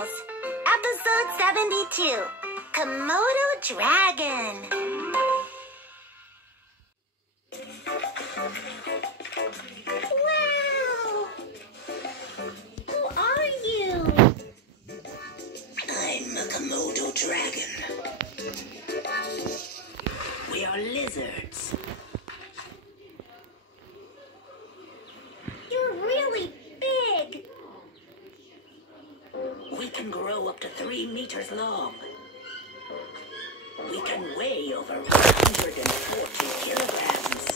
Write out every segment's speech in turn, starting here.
Animals. Episode 72. Komodo Dragon. Wow! Who are you? I'm a komodo dragon. We are lizards. You're really big. We can grow up to 3 meters long. We can weigh over 140 kilograms.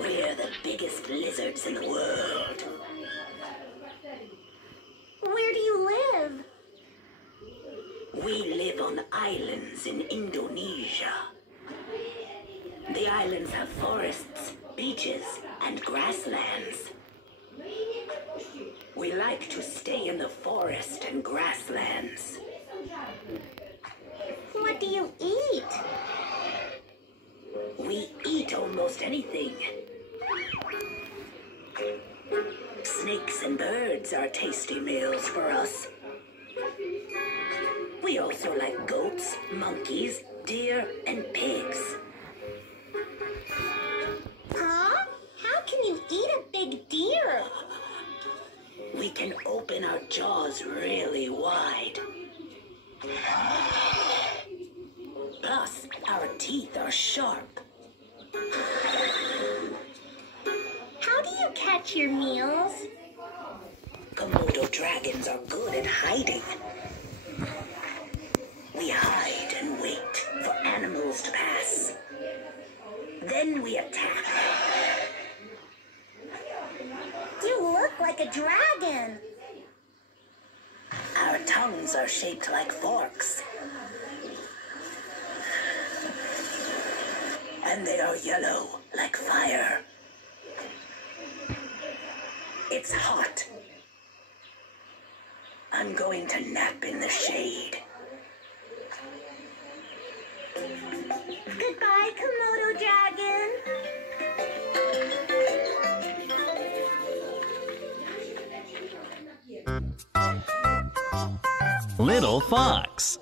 We're the biggest lizards in the world. Where do you live? We live on islands in Indonesia. The islands have forests, beaches, and grasslands. We like to stay in the forest and grasslands. What do you eat? We eat almost anything. Snakes and birds are tasty meals for us. We also like goats, monkeys, deer, and pigs. Huh? How can you eat a big deer? We can open our jaws really wide. Plus, our teeth are sharp. How do you catch your meals? Komodo dragons are good at hiding. We hide and wait for animals to pass. Then we attack. You look like a dragon. Our tongues are shaped like forks. And they are yellow like fire. It's hot. I'm going to nap in the shade. Goodbye, Komodo Dragon. Little Fox.